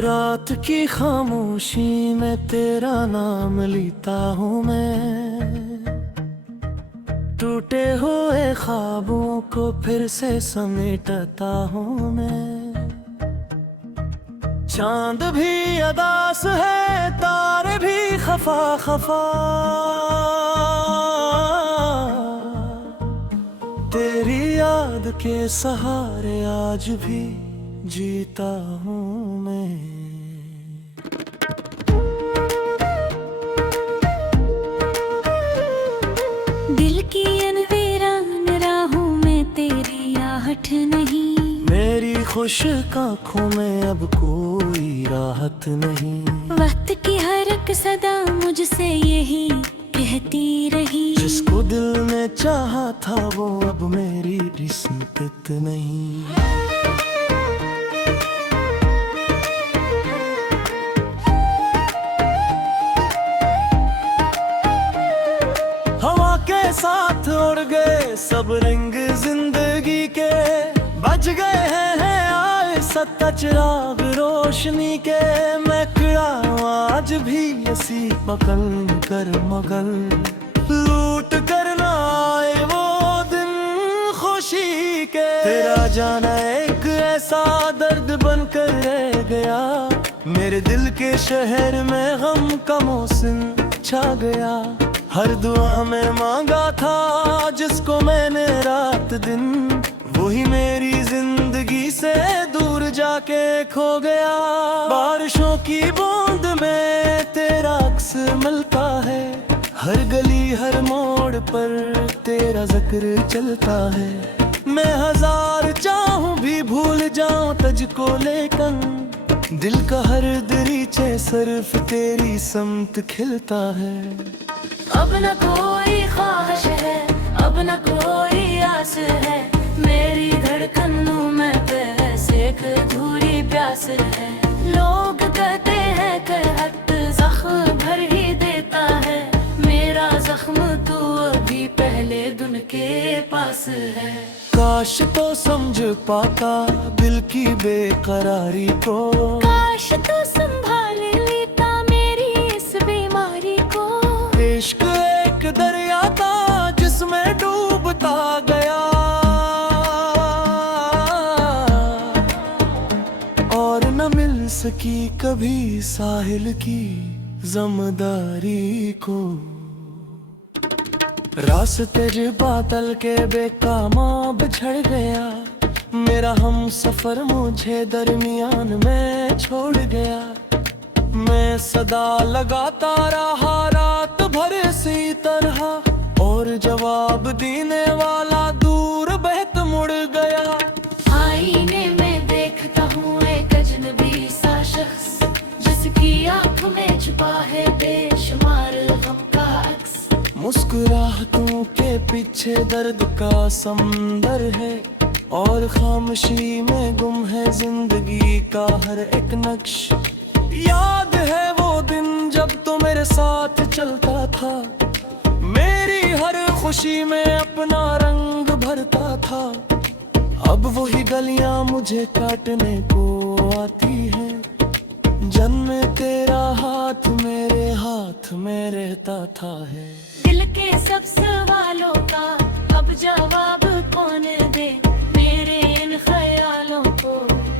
रात की खामोशी में तेरा नाम लेता हूँ मैं, टूटे हुए ख्वाबों को फिर से समेटता हूँ मैं। चांद भी अदास है, तारे भी खफा खफा, तेरी याद के सहारे आज भी जीता हूँ मैं। दिल की अनवीरान राहों में तेरी आहट नहीं, मेरी खुश आँखों में अब कोई राहत नहीं। वक्त की हर एक सदा मुझसे यही कहती रही, जिसको दिल ने चाहा था वो अब मेरी किस्मत नहीं। हवा के साथ उड़ गए सब रंग जिंदगी के, बज गए हैं आए सत्ता चिराग रोशनी के। मैं खड़ा हूँ आज भी ऐसी पकड़ कर मगल, लूट कर ना आए वो दिन खुशी के। तेरा जाना एक ऐसा दर्द बन कर रह गया, मेरे दिल के शहर में गम का मौसम छा गया। हर दुआ में मांगा था जिसको मैंने रात दिन, वही मेरी जिंदगी से दूर जाके खो गया। बारिशों की बूंद में तेरा अक्स मिलता है, हर गली हर मोड़ पर तेरा जिक्र चलता है। मैं हजार चाहूं भी भूल जाऊं तुझको, लेकिन दिल का हर दरीचे सिर्फ तेरी समत खिलता है। अब न कोई ख्वाहिश है, अब न कोई आस है, मेरी धड़कनों में बस एक अधूरी प्यास है। लोग कहते हैं कि हद जख्म भर ही देता है, मेरा जख्म तो अभी पहले दिन के पास है। काश तो समझ पाता दिल की बेकरारी को, काश तो संभाल लेता मेरी इस बीमारी को। इश्क एक दरिया था जिसमें डूबता गया, और न मिल सकी कभी साहिल की ज़िम्मेदारी को। रास्ते जो बादल के बेकामाब झड़ गया, मेरा हम सफर मुझे दरमियान में छोड़ गया। मैं सदा लगाता रहा रात भर इसी तरह, और जवाब देने वाला दूर बहत मुड़ गया। आईने में देखता हूँ एक अजनबी सा शख्स, जिसकी आँख में छुपा है बेशुमार गम का अक्स। मुस्कुराहटों के पीछे दर्द का समंदर है, और खामोशी में गुम है जिंदगी का हर एक नक्श। याद है वो दिन जब तो मेरे साथ चलता था, मेरी हर खुशी में अपना रंग भरता था। अब वही गलियां मुझे काटने को आती हैं, जन्म तेरा हाथ मेरे हाथ में रहता था है। दिल के सब सवालों का अब जवाब कौन दे, मेरे इन ख्यालों को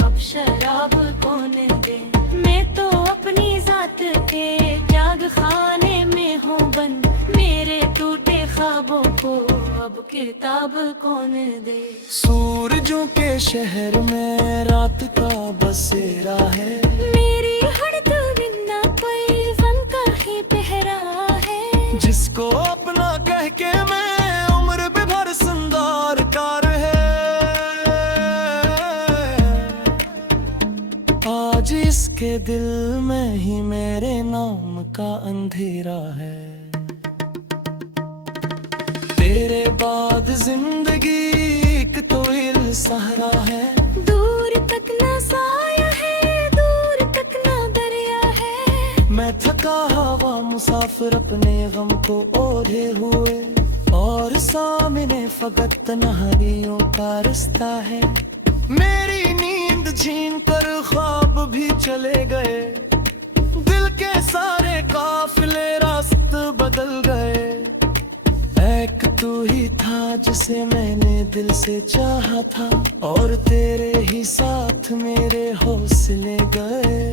अब शराब कौन दे। मैं तो अपनी जात के त्याग खाने में हूँ बंद, मेरे टूटे ख्वाबों को अब किताब कौन दे। सूरजों के शहर में रात का बसेरा है, मेरी हर दिन कोई गम का ही पहरा है। जिसको अपना कह के मैं उम्र भी भर संदार कार है। आज इसके दिल में ही मेरे नाम का अंधेरा है। तेरे बाद जिंदगी एक तो इल सहारा है, दूर तक ना साया है, दूर तक ना दरिया है। मैं थका हवा मुसाफिर अपने गम को ओढ़े हुए, और सामने फकत तन्हाइयों का रास्ता है। मेरी नींद नींद छीन कर ख्वाब भी चले गए, दिल के सारे काफिले रास्ते बदल गए। एक तू ही था जिसे मैंने दिल से चाहा था, और तेरे ही साथ मेरे हौसले गए।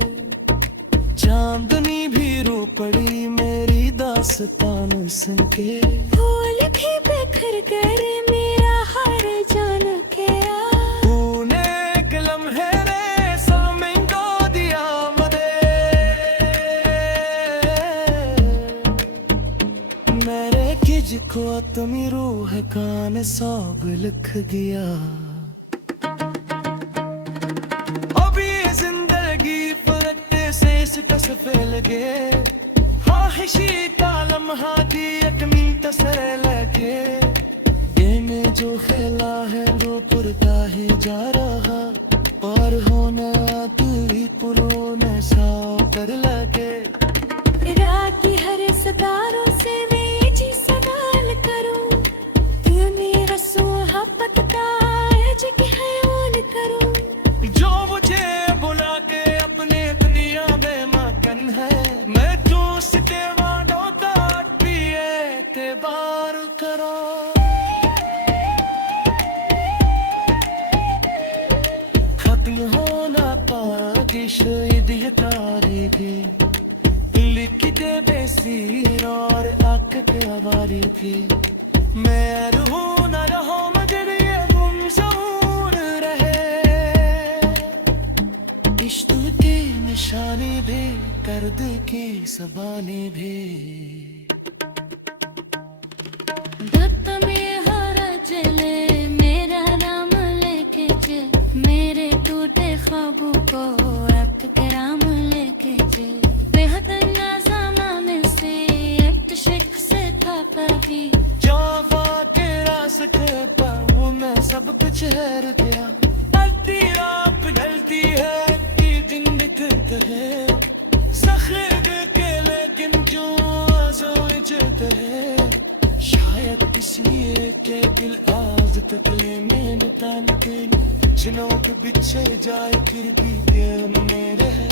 चांदनी भी रो पड़ी मेरी दास्तान सुन के, फूल भी बिखर कर मेरा हार जान के तूने एक लम्हे रे सब महंगा दिया मदे। मेरे किजको तुमी रूह कान सब लिख दिया। अब ये जिंदगी फलकते से सितसफे लगे, ख्वाहिशी का लम्हा दी एक मिनट सर लगे। ये में जो खेला है वो पुरता ही जा रहा, पार होने आदि पुरोने सा कर लगे। रात की हर सदारों से मैं जी सवाल करूं, तू मेरा सुहाबत का जी की ख्याल करूं। जो मुझे बुला के अपने दुनिया में मगन है, मैं तो उसके वादों का भी एतबार करो। खत्म होना पागिश ये तारीखी, लिखते बेसीर और आक के आवारी थी। मैं रहूं न रहूं मगर ये गुमशूर रहे, इश्क की निशानी भी दर्द की ज़बानी भी। दत्त में हर जले मेरा नाम लेके जे, मेरे टूटे ख्वाबों को रब के राम लेके जे। बेहद ज़माने से एक शिक से था कभी, जावा के रास्ते पाऊँ मैं सब कुछ हर गया। ढलती रात ढलती है कि दिन निकलते हैं, सखर के लेकिन जो आज़ों चलते हैं। शायद इसलिए के दिल आज तक ले मैंने तान के जिनों के बिछे जाए फिर भी दिल में रहे।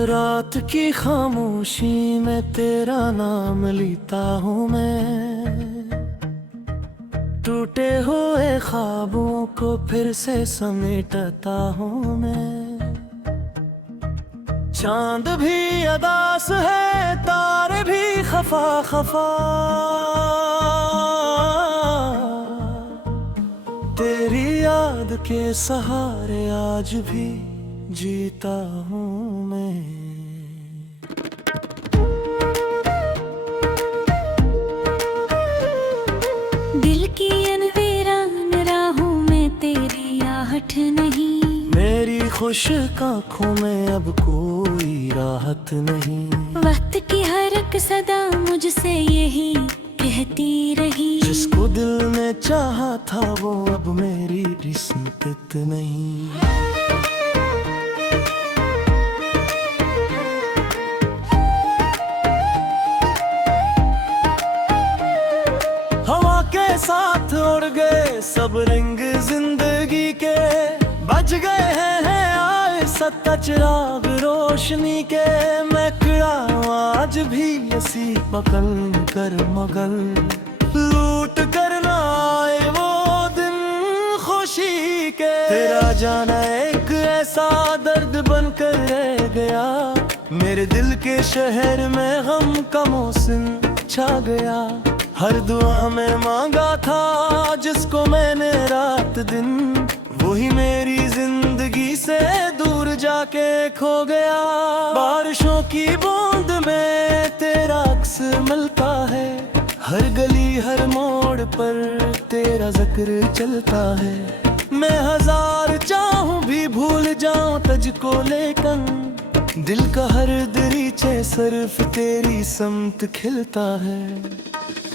रात की खामोशी में तेरा नाम लेता हूँ मैं, टूटे हुए ख्वाबों को फिर से समेटता हूँ मैं। चांद भी अदास है तारे भी खफा खफा, तेरी याद के सहारे आज भी जीता हूँ मैं। दिल की अनवीरान राहों में तेरी आहट नहीं, मेरी खुश आँखों में अब कोई राहत नहीं। वक्त की हर एक सदा मुझसे यही कहती रही, जिसको दिल ने चाहा था वो अब मेरी किस्मत नहीं। हवा के साथ उड़ गए सब रंग जिंदगी के, बच गए हैं आए सत्ता चिराग रोशनी के। मैं किड़ा आज भी ऐसी पकड़ कर मगल, लूट कर ना आए वो दिन खुशी के। तेरा जाना एक ऐसा दर्द बनकर रह गया, मेरे दिल के शहर में गम का मौसम छा गया। हर दुआ में मांगा था जिसको मैंने रात दिन, वही मेरी जिंदगी से दूर जाके खो गया। बारिशों की बूंद में तेरा अक्स मिलता है, हर गली हर मोड़ पर तेरा जिक्र चलता है। मैं हजार चाहूं भी भूल जाऊं तुझको, लेकिन दिल का हर दरीचे सिर्फ तेरी समत खिलता है।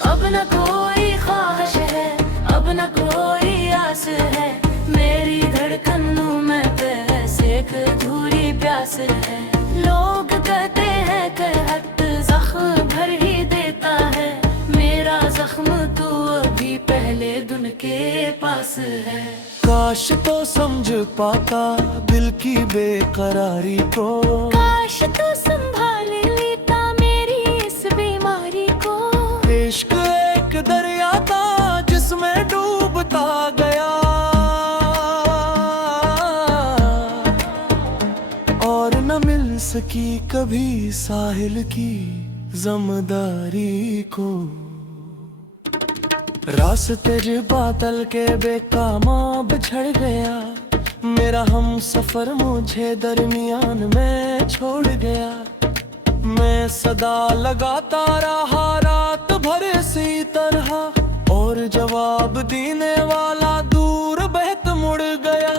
अब न कोई ख्वाहिश है, अब न कोई आस है, मेरी धड़कनों में बस एक अधूरी प्यास है। लोग कहते हैं कि हट जख्म भर ही देता है, मेरा जख्म तो अभी पहले दिन के पास है। काश तो समझ पाता दिल की बेकरारी को, काश तो संभाल लेता मेरी इस बीमारी को। इश्क एक दरिया था जिसमें डूबता गया, और न मिल सकी कभी साहिल की जमदारी को। रास्ते जो बादल के बेकामाब बिछड़ गया, मेरा हम सफर मुझे दरमियान में छोड़ गया। मैं सदा लगाता रहा रात भर इसी तरह, और जवाब देने वाला दूर बहत मुड़ गया।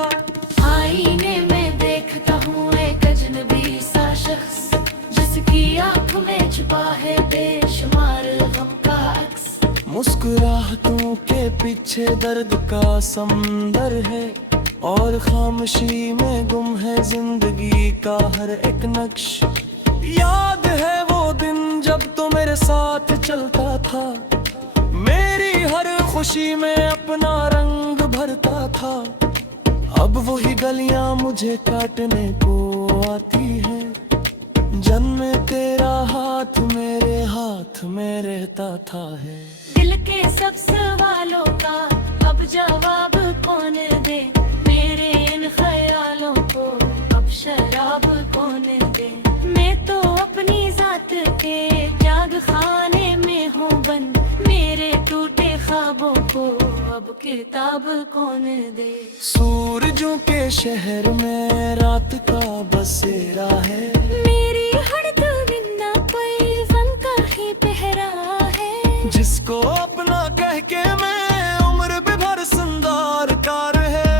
आईने में देखता हूँ एक अजनबी सा शख्स, जिसकी आँख में छुपा है बेशुमार गम का अक्स। मुस्कुराहटों के पीछे दर्द का समंदर है, और खामोशी में गुम है जिंदगी का हर एक नक्श। याद है वो दिन जब तू मेरे साथ चलता था, मेरी हर खुशी में अपना रंग भरता था। अब वही गलियां मुझे काटने को आती है, जन्म तेरा हाथ मेरे हाथ में रहता था है। दिल के सब सवालों का अब जवाब कौन दे, मेरे इन ख्यालों को अब शराब कौन दे। मैं तो अपनी जात के त्याग खाने में हूँ बंद, मेरे टूटे ख्वाबों को अब किताब कौन दे। सूरजों के शहर में रात का बसेरा है, मेरी हर दरिंदा कोई वन का ही पहरा है। जिसको अपना कह के मैं उम्र भी भर संदार कार है।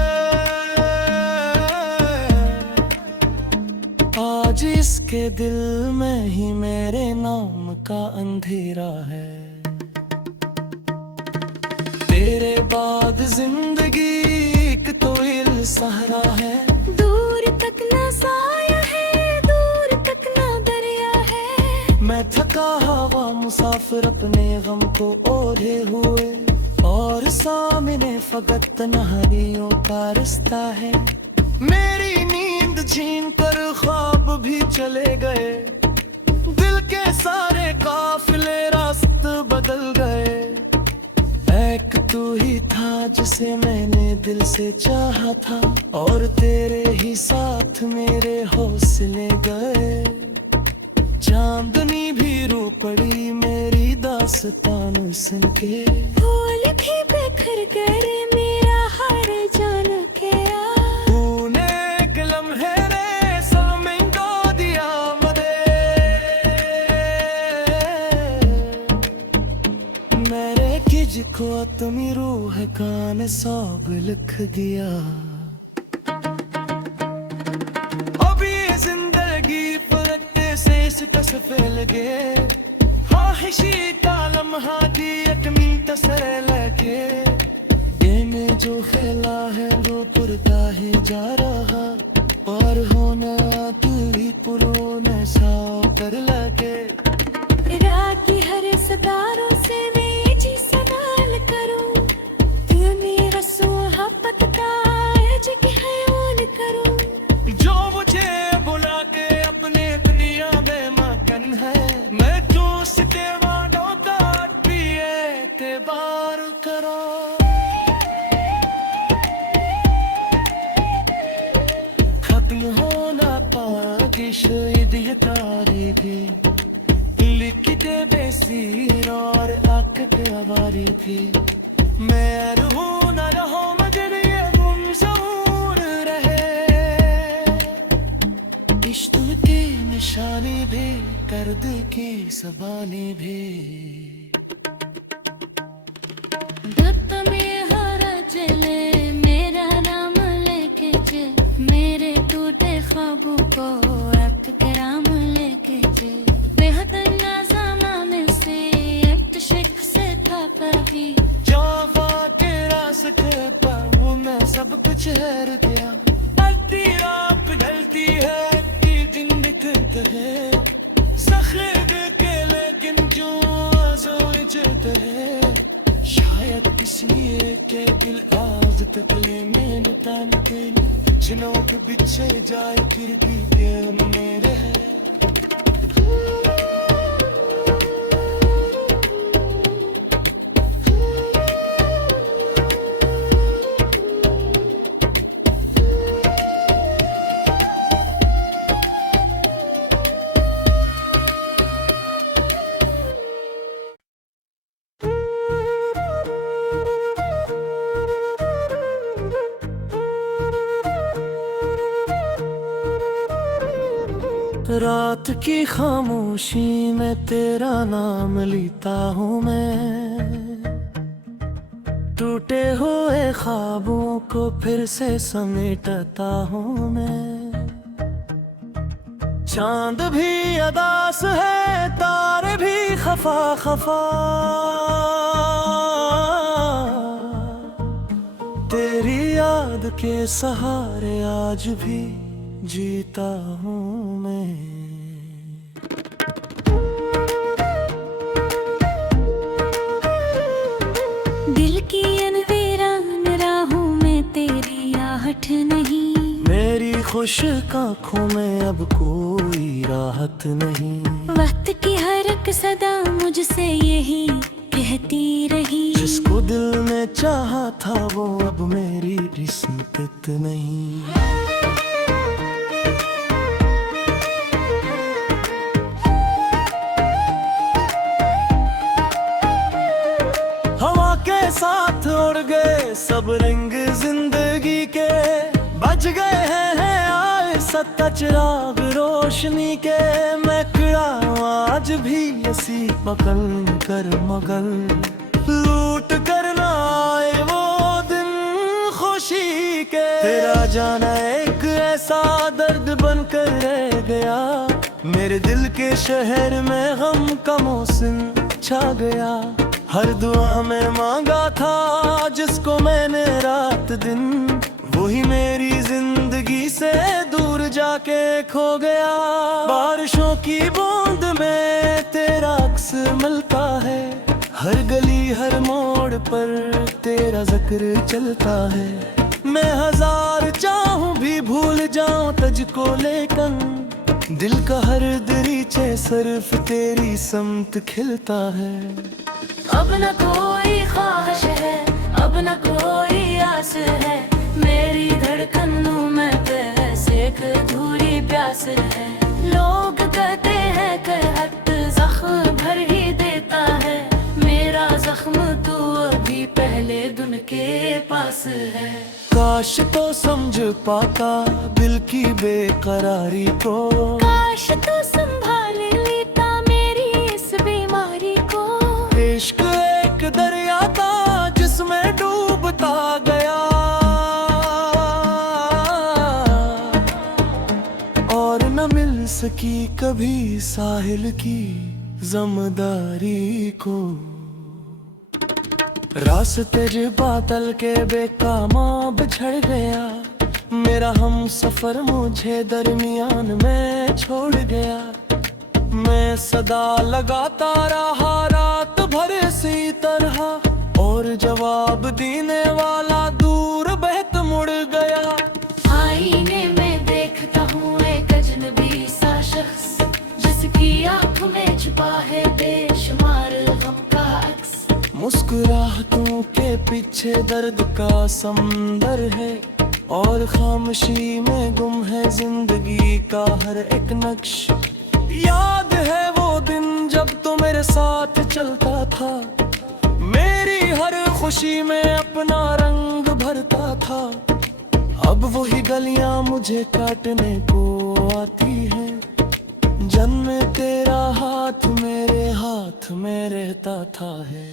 आज इसके दिल में ही मेरे नाम का अंधेरा है। तेरे बाद जिंदगी एक तो इल सहारा है, दूर तक ना साया है, दूर तक ना दरिया है। मैं थका हवा मुसाफिर अपने गम को ओढ़े हुए, और सामने फकत तन्हाइयों का रास्ता है। मेरी नींद छीन कर ख्वाब भी चले गए, दिल के सारे काफिले रास्ते बदल गए। एक तू ही था जिसे मैंने दिल से चाहा था, और तेरे ही साथ मेरे हौसले गए। चांदनी भी रो पड़ी मेरी दास्तान सुन के, फूल भी बिखर कर मेरा हार जान के आ। तूने एक लम्हे रे सलमें को दिया मदे, मेरे किजको तुमी रूह कान सब लिख दिया। अभी जिंदगी फलकते से सितसफे लगे, ख्वाहिशी का लम्हा दी एक मिनट से लगे। ये में जो खेला है वो पुरता ही जा रहा, और होना दिल पुरोने सा कर लगे। रात की हर सदारों से मैं जी सवाल करूं, दिल में रसो मोहब्बत का जी की ख्याल करूं। जो मुझे बुला के अपने दुनिया में मगन है, मैं जो सिते वालों तक पिए एतबार करो। खत्म होना पागिश ये तारे भी, लिखते बेसीर और आकट आवारी भी। मैं रहूं न रहूं मगर ये गुमशूर रहे, इश्क की निशानी भी दर्द की ज़बानी भी। दत्त में हर जले मेरा नाम सके पाऊँ मैं सब कुछ है गया। गलती आप गलती है कि दिन बिखरते हैं सखर के लेकिन क्यों आजोजते हैं। शायद इसलिए के दिल आज तक ले मैंने तान के जनों के बिछे जाए फिर भी दिल मेरे है। रात की खामोशी में तेरा नाम लेता हूँ मैं, टूटे हुए ख्वाबों को फिर से समेटता हूँ मैं। चांद भी अदास है तारे भी खफा खफा, तेरी याद के सहारे आज भी जीता हूँ मैं। दिल की अनवीरान राहों में तेरी आहट नहीं, मेरी खुश आँखों में अब कोई राहत नहीं। वक्त की हर एक सदा मुझसे यही कहती रही, जिसको दिल ने चाहा था वो अब मेरी किस्मत नहीं। हवा के साथ उड़ गए सब रंग जिंदगी के, बच गए हैं आए सत्ता चिराग रोशनी के। मैं खड़ा हूँ आज भी ऐसी पकड़ कर मगल, लूट कर ना आए वो दिन खुशी के। तेरा जाना एक ऐसा दर्द बनकर रह गया, मेरे दिल के शहर में गम का मौसम छा गया। हर दुआ में मांगा था जिसको मैंने रात दिन, वही मेरी जिंदगी से दूर जाके खो गया। बारिशों की बूंद में तेरा अक्स मिलता है, हर गली हर मोड़ पर तेरा जिक्र चलता है। मैं हजार चाहूं भी भूल जाऊं तुझको लेकिन, दिल का हर दरीचे सिर्फ तेरी समत खिलता है। अब न कोई ख्वाहिश है अब न कोई आस है, मेरी धड़कनों में बस एक अधूरी प्यास है। लोग कहते हैं कि हद जख्म भर ही देता है, मेरा जख्म तो अभी पहले दिन के पास है। काश तो समझ पाता दिल की बेकरारी को, काश तो संभाल लेता मेरी इस बीमारी को। इश्क एक दरिया था जिसमें डूबता गया, और न मिल सकी कभी साहिल की जमदारी को। रास्ते जो बादल के बेकामाब बिछड़ गया, मेरा हम सफर मुझे दरमियान में छोड़ गया। मैं सदा लगाता रहा रात भर इसी तरह, और जवाब देने वाला दूर बहत मुड़ गया। आईने में देखता हूँ एक अजनबी सा शख्स, जिसकी आँख में छुपा है बेशुमार गम का अक्स। मुस्कुराहटों के पीछे दर्द का समंदर है, और खामोशी में गुम है जिंदगी का हर एक नक्श। याद है वो दिन जब तो मेरे साथ चलता था, मेरी हर खुशी में अपना रंग भरता था। अब वही गलियां मुझे काटने को आती हैं, जन्म तेरा हाथ मेरे हाथ में रहता था है।